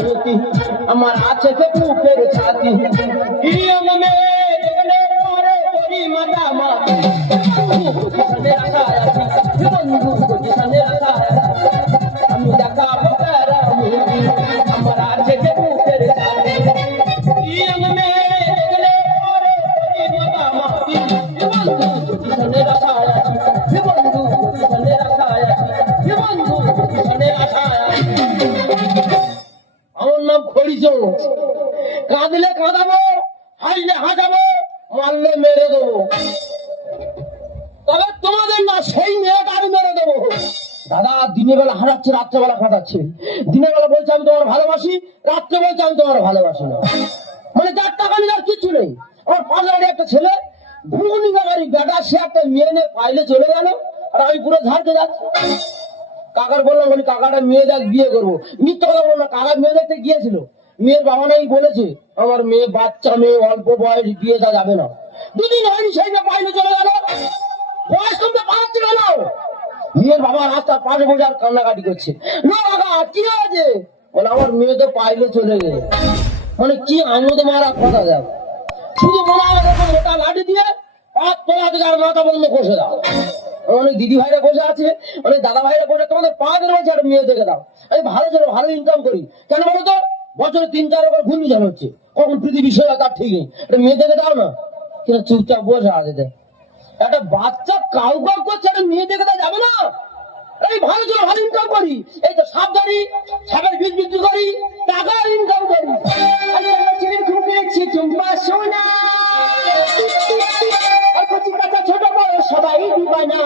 মোতি আমার আছে যে বুকের ছাতি ইয়ং মে দেখলে পরে করি মাতা মাতি সামনে রাখা আছে বন্ধু সামনে রাখা আছে আমি দেখাবো তারা মোতি আমার আছে যে বুকের ছাতি ইয়ং মে দেখলে পরে করি মাতা মাতি বন্ধু সামনে রাখা কাটাচ্ছে দিনের বেলা বলছে, আমি তোমার ভালোবাসি, রাত্রে বলছে, আমি তোমার ভালোবাসি না। মানে যার টাকা নিয়ে আর কিচ্ছু নেই। আমার পাশে একটা ছেলে গাড়ি বেটা, সে একটা মেয়ে নিয়ে পাইলে চলে গেল, আর আমি পুরো ঝাড়তে যাচ্ছি। কাকার বললাম, বলি, কাকাটা মেয়ে দেখ, বিয়ে করব। মিথ্যা কথা বললাম না কাকার মেয়ে দেখতে গিয়েছিল। মেয়ের বাবা নাই বলেছে, আমার মেয়ে বাচ্চা মেয়ে অল্প বয়স, বিয়ে দেওয়া যাবে না। দুদিন হয়নি, সেই মেয়ে বাইরে চলে গেল। বয়স কমতে পারছে গেল মেয়ের বাবা রাস্তার পাশে বসে আর কান্নাকাটি করছে। কি হয়েছে? বলে, আমার মেয়ে তো পাইলে চলে গেলে মানে কি আমোদ মারা, কথা দেখ। শুধু মনে এরকম মোটা লাঠি দিয়ে পাঁচ তোলা থেকে আর মাথা বন্ধ কষে দাও। অনেক দিদি ভাইরা বসে আছে। অনেক দাদা ভাইরা বসে তোমাদের পা ধরে বলছে একটা মেয়ে দেখে দাও। আমি ভালো ছিল ভালো ইনকাম করি। কেন বলো তো, বছরে তিন, চার বার ঘূর্ণিঝড় হচ্ছে। কখন পৃথিবী সরে তার ঠিক নেই। একটা মেয়ে দেখে দাও না। কিনা চুপচাপ বসে আছে দেখ একটা বাচ্চা কাউ করছে, একটা মেয়ে দেখে যাবে না। এই ভালো ছিল ভালো ইনকাম করি। এই তো সাপ গাড়ি সাপের বীজ বিক্রি করি টাকা ইনকাম করি। পেয়েছি চুম্পা সোনা কচি কাঁচা ছোট বড় সবাই দিবানা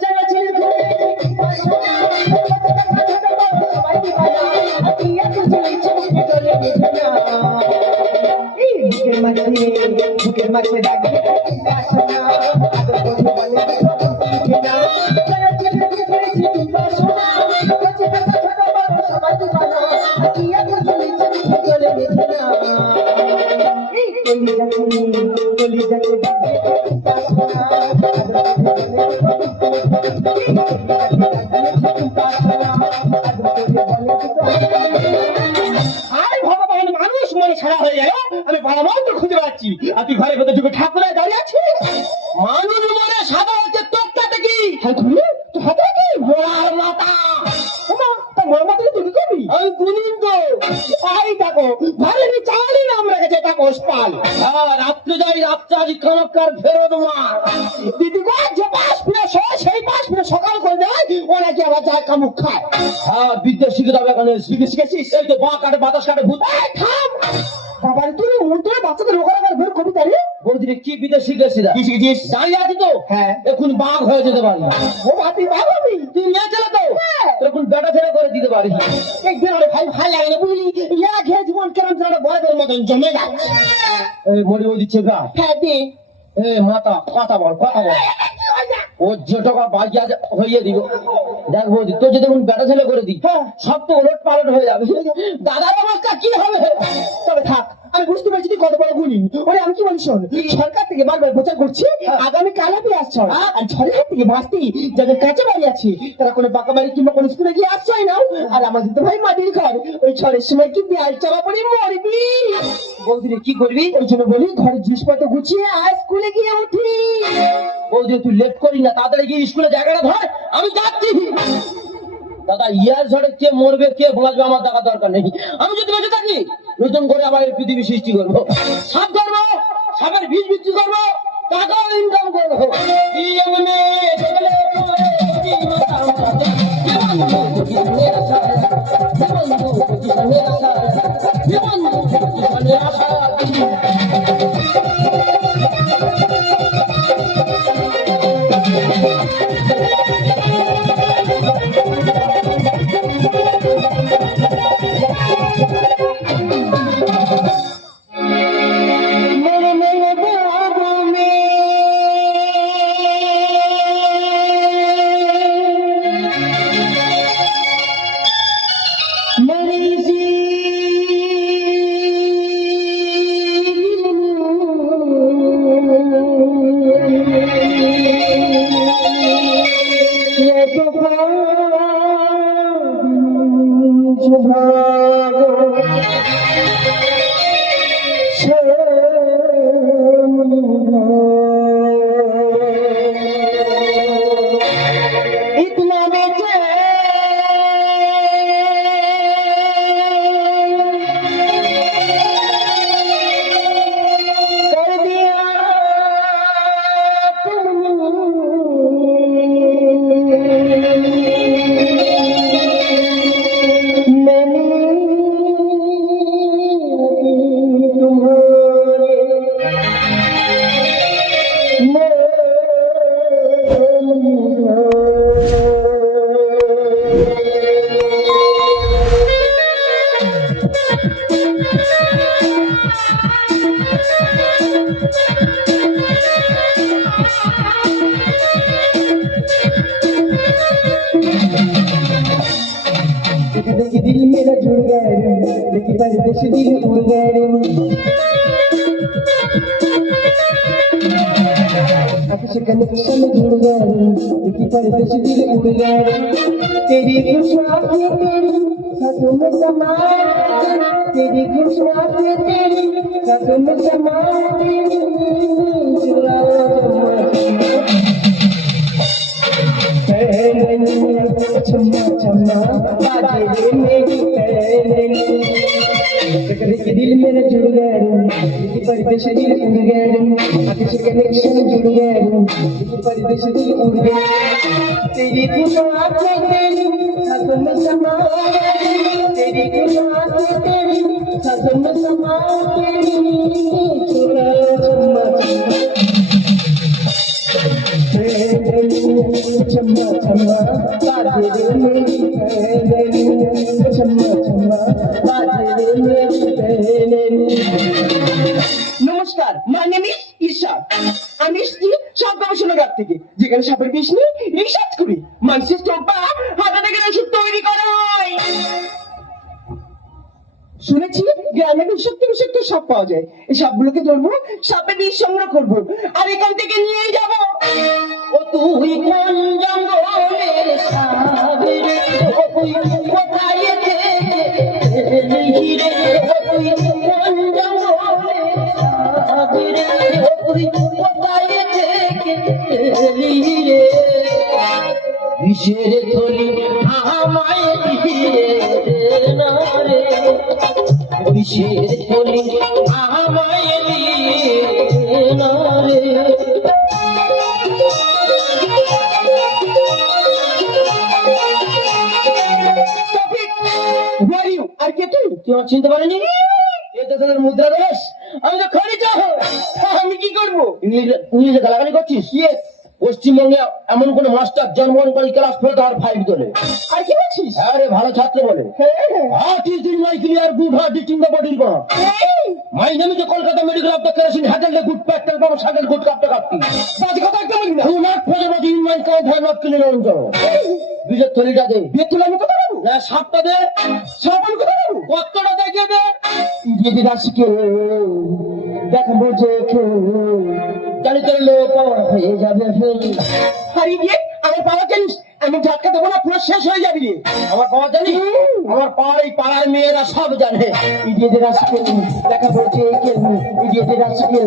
ছেলে ছেলের খুব ভগবান, মানুষ মনে ছাড়া হয়ে গেল। আমি ভালো মন্দ খুঁজে পাচ্ছি। আর তুই ঘরে ঢুকে ঠাকুরের দাঁড়িয়ে আছিস? মানুষ দেখো চালি নাম রেখেছে হ্যাঁ, রাত্রে যাই রাত্রে আজ ফেরত মার দিদি গো যে পাশ ফিরে শোয় সেই পাশ ফিরে সকাল করে দেয় ও নাকি আবার যায় কামুক খায়। হ্যাঁ বিদ্যা শিখে যাবে এখানে। শিখে শিখেছিস এই তো বাঁ কাটে বাতাস কাটে ভূত। থাম। বাবার তুই উল্টো বাচ্চাদের রোগার আবার বের কবিতা রে বৌদিরে কি বিদ্যা শিখেছি কি শিখেছিস? দাঁড়িয়ে আছি তো। হ্যাঁ। এখন বাঘ হয়ে যেতে পারি। ও বাতি তুই মেয়ে ছেলে তো। হ্যাঁ। এখন বেটা ছেলে করে দিতে পারি। একদিন আরে ভাই ভাই লাগে বুঝলি ইয়া ঘের জীবন কেমন যেন বড়দের মতন জমে যাচ্ছে। মরি দিচ্ছে গা। হ্যাঁ দি। এ মাথা কথা বল কথা বল ও যে টাকা বাকি আছে হইয়ে দিব। দেখ বৌদি তোর যদি এখন বেটা ছেলে করে দিই হ্যাঁ। সব তো ওলট পালট হয়ে যাবে। দাদার অবস্থা কি হবে? তবে থাক আমি বুঝতে পারছি তুই কত বড় গুণী। ওরে আমি কি বলি শোন সরকার থেকে বারবার প্রচার করছি আগামী কাল আপনি আসছ আর ঝড়ের হাত থেকে বাঁচতে যাদের কাছে বাড়ি আছে তারা কোনো পাকা বাড়ি কিংবা কোনো স্কুলে গিয়ে আশ্রয় নাও। আর আমাদের তো ভাই মাটির ঘর ওই ঝড়ের সময় কি দেয়াল চাপা পড়ে মরবি? বৌদিরে কি করবি? ওই জন্য বলি ঘরের জিনিসপত্র গুছিয়ে আর স্কুলে গিয়ে উঠি। বৌদি তুই লেট করি না, তাড়াতাড়ি গিয়ে স্কুলে জায়গাটা ধর আমি যাচ্ছি। দাদা, ইয়ার ঝড়ে কে মরবে, কে বাঁচবে আমার দেখা দরকার নেই। আমি যদি বেঁচে থাকি, নতুন করে আবার এই পৃথিবী সৃষ্টি করব। সাপ ধরবো, সাপের বীজ বিক্রি করব টাকা ইনকাম করব। university of Urgan. Office connection of Urgan, university of Urgan. तेरी खुशबू के तेरी ससुम समाए तेरी खुशबू के तेरी ससुम समाए तेरी चुरा चुरा पहले चम्मा चम्मा बाजे में मेरे जुड़ गए परदेशनी उड़ गए कनेक्शन जुड़ गए परदेशनी उड़ गए तेरी खुशा तेरी समा तेरी खुशा तेरी समा तेरी থেকে যেখানে সাপের বিষ নিয়ে রিসার্চ করি। মানুষের চোখ হাতে থেকে ওষুধ তৈরি করা হয় শুনেছি গ্রামে বিষাক্ত বিষাক্ত সাপ পাওয়া যায়। এই সাপগুলোকে ধরবো সাপে বিষ সংগ্রহ করব আর এখান থেকে নিয়ে যাব। ও তুই কোন জঙ্গলের সাগরে ও তুই কোথায় থেকে রে? ও তুই কোন জঙ্গলের সাগরে ও তুই থেকে রে বিষের থলি আমায় দিয়ে না রে বিষের থলি আমায় দিয়ে না রে? আর কে তুই তুই চিনতে পারিনি এটা তোদের মুদ্রা দেশ ইংলিশে গালাগালি করছিস? ইয়েস পশ্চিমবঙ্গে এমন কোন মাস্টার জন্মগ্রহণ করে ক্লাস ফেরত আর ফাইভ তোলে আর কি বলছিস? আরে ভালো ছাত্র বলে। হ্যাঁ, হ্যাঁ। Heart is in my clear good heart is in the বডির কোন my name is Kolkata medical of the kerosene handle the good সাগেল good কাপটা কাপটি বাজে কথা একদম না। ডু নট ফজর in my count have not clean on করো থলিটা দে। বেতুল আমি কথা বলব না সাতটা দে। সাবান কথা বলব কতটা দেখিয়ে দে। যদি রাশিকে দেখাবো যে কেউ জানি তোর লোক পাওয়া হয়ে যাবে। হারিয়ে গিয়ে আমার বাবা জানিস, আমি ঝাটকা দেবো না, পুরো শেষ হয়ে যাবি আমার পাওয়া জানি আমার পাড়ার এই পাড়ার মেয়েরা সব জানে। ইডিয়েদের রাশিকে দেখাবো যে কেউ ইডিয়েদের রাশিকে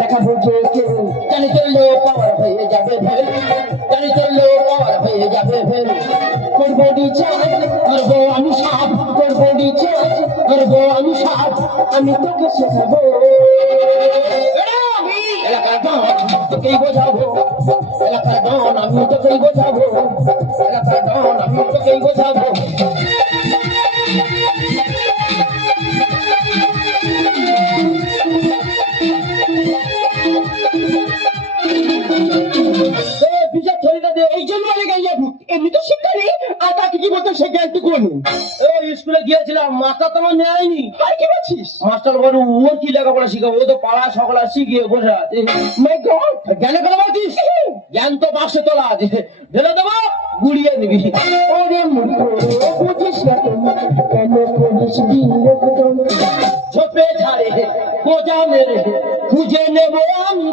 দেখাবো যে কেউ জানি তোর লোক পাওয়ার হয়ে যাবে ফেল তোর লোক পাওয়ার হয়ে যাবে ফেল করব রিচার্জ করব আমি সাপ, করব রিচার্জ করব আমি সাপ। আমি তোকে শেখাবো। তোকেই বোঝাবো এলাকার ডন আমি তোকেই বোঝাবো এলাকার ডন আমি তোকেই বোঝাবো। এই জন্য এমনি তো শিক্ষা নেই আর তাকে কি বলতাম সে জ্ঞানটুকু ও স্কুলে গিয়েছিলাম মাস্টার তো আমার নেয়নি আর কি বলছিস মাস্টার বলে ও কি লেখাপড়া শিখাবো? ও তো পাড়া সকলা শিখিয়ে বসে আছে। মাই গড জ্ঞানে কথা বলছিস? জ্ঞান তো বাক্সে তোলা আছে। ঢেলে দেবো গুড়িয়ে নিবি। ওরে বুঝিস না কেন করিস ঝোপে ঝাড়ে গোজা মেরে খুঁজে নেব আমি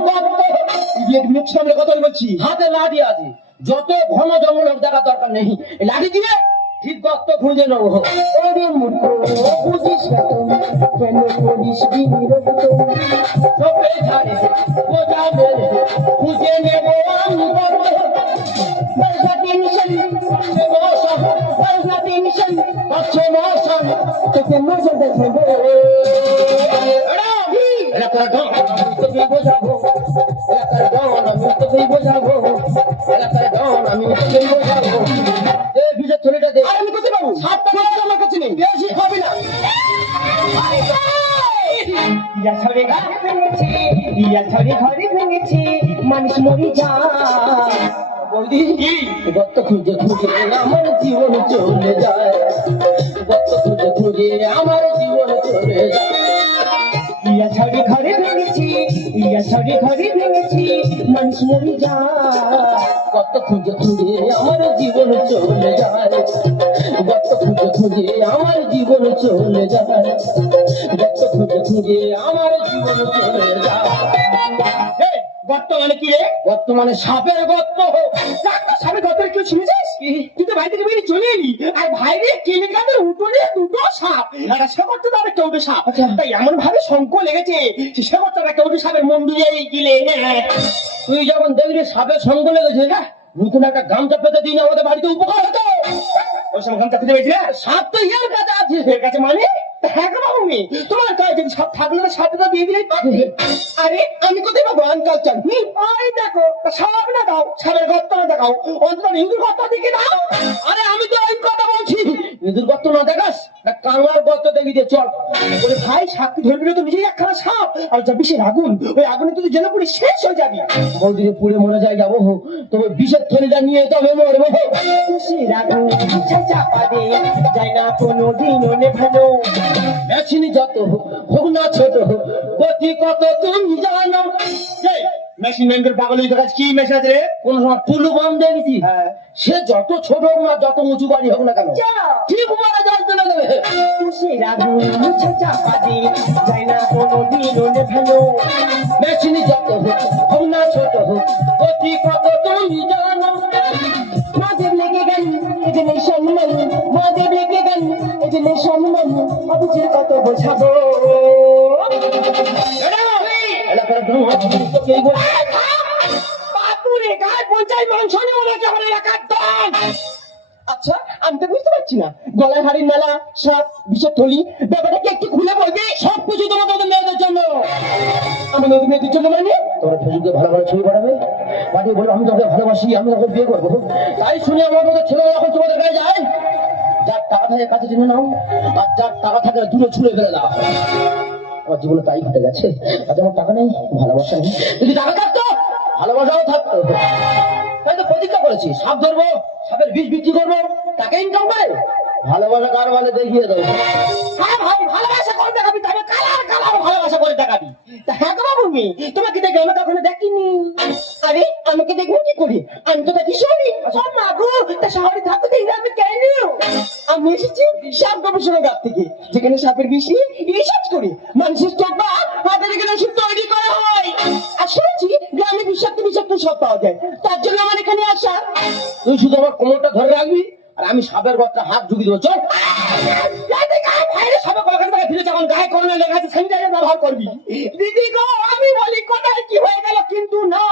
মুখ সামনে কথা বলছি। হাতে লাঠি আছে। যত ঘন জঙ্গল হোক দেখা দরকার নেই। লাঠি দিয়ে ঠিক দত্ত খুঁজে নেব। ওরে মূর্খ বুঝিস কেন করিস ঝোপে ঝাড়ে গোজা মেরে খুঁজে নেব আমি Dutta There's no tension, মশন there's no tension, পাচ্ছে তোকে মজা দেখাবো তোকে বোঝাবো আমি বোঝাবো। বিজয় দে। আর আমি কোথায় পাবো? সাতটা টাকা আমার কাছে নেই? বেশি খাবি না। ইয়া ছড়ে ঘরে ভেঙেছে ইয়া ছড়ে ঘরে ভেঙেছে মানুষ মরে যায়। বৌদি গত খুঁজে খুঁজে আমার জীবন চলে যায়। গত খুঁজে খুঁজে আমার জীবন চলে যায়। ইয়া ছড়ে ঘরে ভেঙেছে ইয়া ছড়ে ঘরে ভেঙেছে মানুষ মরে যায়। কত খুঁজে খুঁজে আমার জীবন চলে যায়। গত খুঁজে খুঁজে আমার জীবন চলে যায়। গত খুঁজে খুঁজে আমার জীবন চলে যায়। বর্তমানে কি রে? বর্তমানে সাপের গর্ত। ডাক্তার সামনে কেউ শুনেছিস? তুই তো বাড়ি থেকে বেরিয়ে চলে এলি। আর ভাইরে কেমিক্যালের উঠোনে দুটো সাপ। একটা শেকড় তো তাদের কেউটে সাপ। আচ্ছা। তাই এমন ভাবে শঙ্ক লেগেছে সে শেকড়টা কেউটে সাপের মন্দিরে গিলে তুই যখন দেখবি সাপের সঙ্গ লেগেছে হ্যাঁ নতুন একটা গামছা পেতে দিন আমাদের বাড়িতে উপকার হতো। ওই সময় গামছা খুঁজে পেয়েছি সাপ তো ইয়ার কাছে আছে। এর কাছে মানে? হ্যাঁ মেয়ে, তোমার যদি সাপ থাকলে না সাপটা দিয়ে পারতে আরে আমি কোথায় পাবো? আনকালচার ওই দেখো সাপ না দাও সাপের গর্ত না দেখাও। অন্তত ইঁদুর গর্ত দিকে দাও আরে আমি তো ওই কথা বলছি। ইঁদুর গর্ত না দেখাস না কাঙার গর্ত দেখি চল। বলে ভাই ধরবি তো নিজেই একখানা সাপ। আর যা আগুন ওই আগুনে তুই জেলে পুড়ে শেষ হয়ে যাবি। বৌদিকে পুড়ে মরে যায় যাব তবে বিষের থলিটা নিয়ে তবে মরবো। খুশির আগুন না কোনো মেশিন যত হোক, হোক না ছোট হোক, গতি কত তুমি মেশিন ম্যান পাগল কি মেশিন আছে রে? কোন সময় টুলু বাম দেখেছি হ্যাঁ। সে যত ছোট হোক না যত উঁচু বাড়ি হোক না কেন ঠিক মারা যায় না দেবে খুশির আগুন চাপা দে যায় না কোনো দিনও নেভানো মেশিন যত হোক, হোক না ছোট হোক, গতি কত তুমি জানো মাদেব লেগে গেল এখানে সম্মান মাদেব লেগে গেল এখানে সম্মান অফিসের কত বোঝাবো। গায়ে আচ্ছা আমি তো বুঝতে পারছি গলায় হাড়ির মেলা, সাপ, বিষের থলি ব্যাপারটা কি একটু খুলে বলবি সব কিছু তোমার তোদের মেয়েদের জন্য। নতুন মেয়েদের জন্য মানে? তোমরা ফেসবুকে ভালো ভালো ছবি পাঠাবে? পাঠিয়ে বলব আমি তোকে ভালোবাসি, আমি তোকে বিয়ে করব। তাই শুনে আমার মতো ছেলে এখন তোমাদের কাছে যায়? যার টাকা থাকে, কাছে টেনে নাও। আর যার টাকা থাকে, দূরে ছুড়ে ফেলে দাও। আমার জীবনে তাই ঘটে গেছে। আজ আমার টাকা নেই, ভালোবাসা নেই। যদি টাকা থাকতো, ভালোবাসাও থাকতো। তাই তো প্রতিজ্ঞা করেছি, সাপ ধরবো, সাপের বীজ বিক্রি করব টাকা ইনকাম করে ভালোবাসা কার বলে দেখিয়ে দেবো? হ্যাঁ হ্যাঁ আমি কখনো দেখিনি। আরে আমাকে দেখবে কি করে? আমি তো দেখি শহরে মা গো, তা শহরে থাকো তো আমি কেন? আমি এসেছি সাপ গবেষণাগার থেকে। যেখানে সাপের বেশি রিসার্চ করি। মানুষের হাতের এখানে ওষুধ তৈরি করা হয়। আর শুনেছি গ্রামে বিষাক্ত বিষাক্ত সব পাওয়া যায়। তার জন্য আমার এখানে আসা। তুই শুধু আমার কোমরটা ধরে রাখবি, আর আমি সাপের হাত ঢুকি দেবো। চল। দিদি কিন্তু না।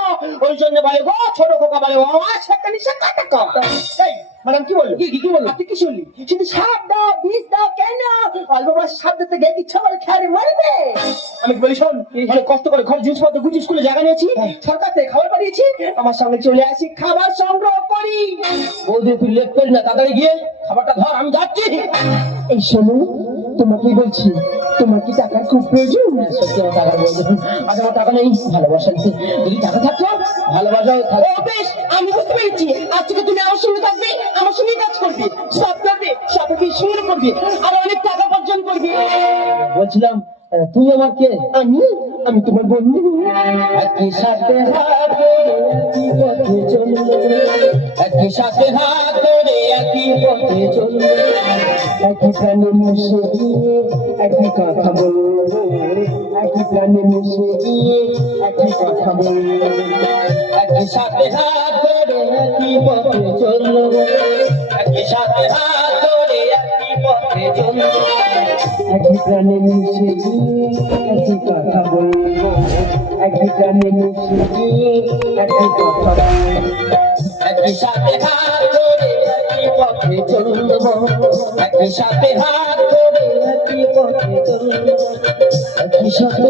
ওই জন্য বলে ছোট খোকা বলে, ও সে কাটা কম এই ম্যাডাম কি বলল কি কি বলল কি শুনলি শুধু সাপ দাও বিষ দাও কেন? অল্প বয়সে সাপ দিতে গেলে ইচ্ছা বলে খেয়ালে মারবে। আমি বলি শোন অনেক কষ্ট করে ঘর জিনিসপত্র গুছিয়ে স্কুলে জায়গা নিয়েছি সরকার থেকে খাবার পাঠিয়েছি আমার সঙ্গে চলে আসি খাবার সংগ্রহ করি। বৌদি তুই লেট করিস না তাড়াতাড়ি গিয়ে খাবারটা ধর আমি যাচ্ছি। এই শোনো তোমাকে বলছি তোমার কি টাকার খুব প্রয়োজন? হ্যাঁ, সত্যি আমার আজ আমার টাকা নেই ভালোবাসা নেই যদি টাকা থাকতো ভালোবাসাও বেশ আমি বুঝতে পেরেছি। আজ থেকে তুমি আমার সঙ্গে থাকবে আমার সঙ্গে কাজ করবে সব করবে সব শুরু করবে আর অনেক টাকা উপার্জন করবে। বলছিলাম তুই আমার কে আমি আমি তোমার বন্ধু। একই সাথে হাত একই সাথে হাত ধরে একই পথে চলবো একই প্রাণে মিশে গিয়ে একই কথা বলব। একই প্রাণে মিশে গিয়ে একই কথা একই সাথে হাত ধরে একই পথে চলবো একই সাথে হাত একই প্রাণে মিশে একই কথা বলব। একই প্রাণে মিশে একই কথা একই সাথে হাত ধরে একই পথে চলবো। একই সাথে হাত একই সাথে